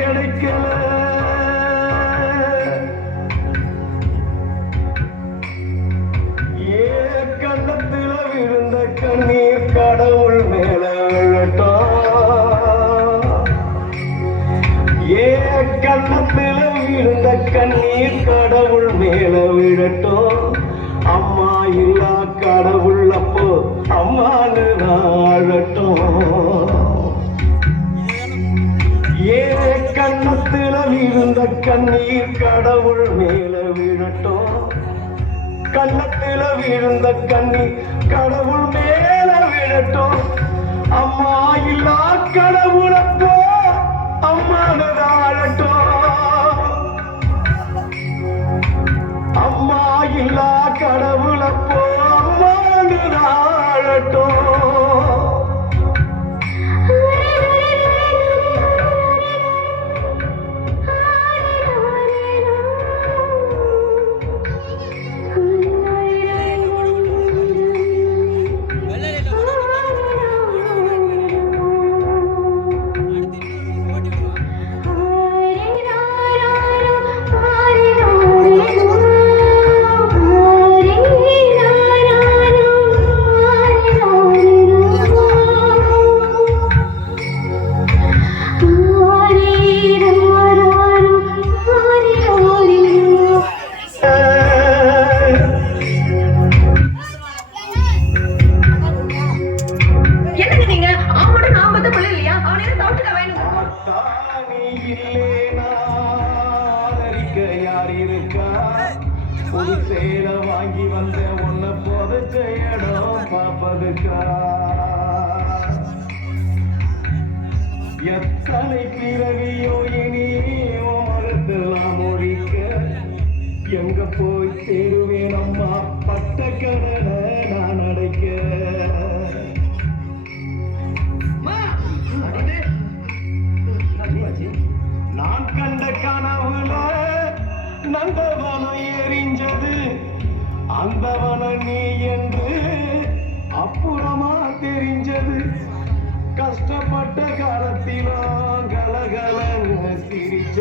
கிடைக்கல. கண்ணத்துல விழுந்த கண்ணீர் கடவுள் மேல விழட்டும். கண்ணத்துல விழுந்த கண்ணீர் கடவுள் மேல விழட்டும். அம்மா இல்லா கடவுள் அப்போ அம்மானு வாழட்டும். கண்ணத்துல விழுந்த கண்ணீர் கடவுள் மேல விழட்டும். கண்ணத்துல விழுந்த கண்ணீர் கடவுள் மேல விழட்டும். அம்மா இல்லா கடவுள் அப்போ அம்மானு வாழட்டும். அம்மா இல்லா கடவுள் அப்போ அம்மானு வாழட்டும். சேர வாங்கி வந்த உன்ன போதச்ச இடம் பாப்பதுக்கா. எத்தனை பிறவியோ இனி மறுத்தலாம் ஒழிக்க. எங்க போய் சேருவேன் அம்மா பட்ட கடனை நான் அடைக்க. நான் கண்ட கனவுல நந்தவனம் எரிஞ்சது. அந்தவனம் நீ என்று அப்புறமா தெரிஞ்சது. கஷ்டப்பட்ட காலத்திலும் கலகலன்னு சிரிச்ச.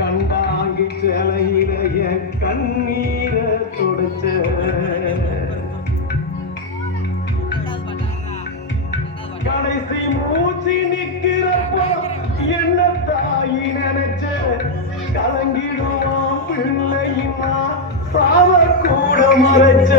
கண்டாங்கி சிலையிலைய கண்ணீரை தொடச்ச. கடைசி மூச்சு நிக்கிறப்போ என்ன தாயி நினைச்ச. கலங்கிடுவான் பிள்ளையுமா சாவ கூட மறைச்ச.